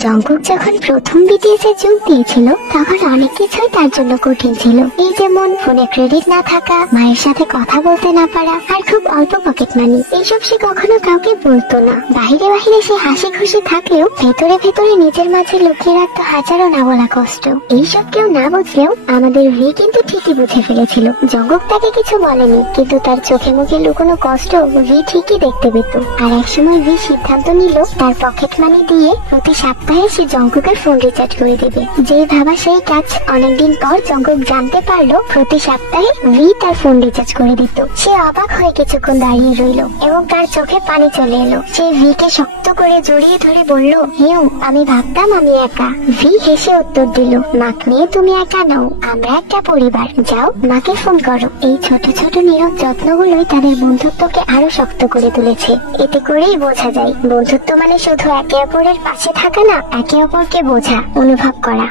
Jungkook যখন প্রথম BTS এ যোগ দিয়েছিল তখন অনেক কিছুই তার জন্য কঠিন ছিল। এই যেমন ফোনে ক্রেডিট না থাকা, মায়ের সাথে কথা বলতে না পারা, আর খুব অল্প পকেট মানি। এইসব সে কখনো কাউকে বলতো না। বাহিরে বাহিরে সে হাসি খুশি থাকলেও ভেতরে ভেতরে নিজের মাঝে লুকিয়ে রাখতো হাজারো না বলা কষ্ট। এইসব কেউ না বুঝলেও আমাদের ভি কিন্তু ঠিকই বুঝে ফেলেছিল। জঙ্কুক তাকে কিছু বলেনি, কিন্তু তার চোখে মুখে লুকোনো কষ্ট ভি ঠিকই দেখতে পেত। আর একসময় ভি সিদ্ধান্ত নিল তার পকেট মানি দিয়ে প্রতি সপ্তাহে সে জঙ্কুকের ফোন রিচার্জ করে দেবে। যে ভাবা সেই কাজ। অনেকদিন পর জঙ্কুক জানতে পারলো প্রতি সপ্তাহে ভি তার ফোন রিচার্জ করে দিত। সে অবাক হয়ে কিছুক্ষণ দাঁড়িয়ে রইল এবং তার চোখে পানি চলে এলো। সে ভি কে শক্ত করে জড়িয়ে ধরে বলল, হিউ, আমি ভাবতাম আমি একা। ভি হেসে উত্তর দিল, মাকে নিয়ে তুমি একা নও, আমরা একটা পরিবার। যাও, মাকে ফোন করো। এই ছোট ছোট নীরব যত্নগুলোই তাদের বন্ধুত্বকে আরো শক্ত করে তুলেছে। এতে করেই বোঝা যায় বন্ধুত্ব মানে শুধু একে অপরের পাশে থাকা না, একে অপরকে বোঝা, অনুভব করা।